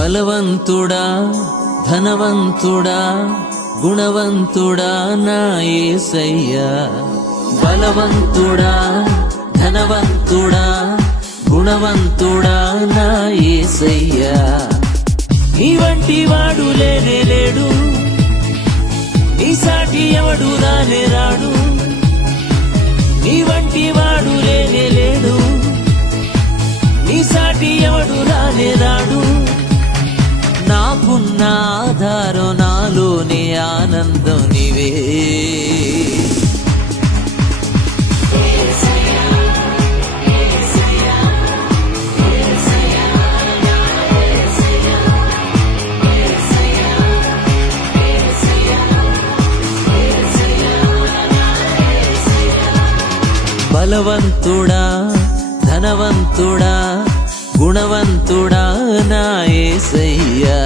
బలవంతుడా ధనవంతుడా గుణవంతుడా నా యేసయ్యా బలవంతుడా ధనవంతుడా గుణవంతుడా నా యేసయ్యా నీ వంటి వాడు లేనే లేడు నీ సాటి ఎవడు రానే రాడు నీ వంటి వాడు లేనే లేడు నీ సాటి ఎవడు రానే రాడు నాకున్న ఆధారం నాలోనే ఆనందం నీవే బలవంతుడా ధనవంతుడా గుణవంతుడా నా యేసయ్యా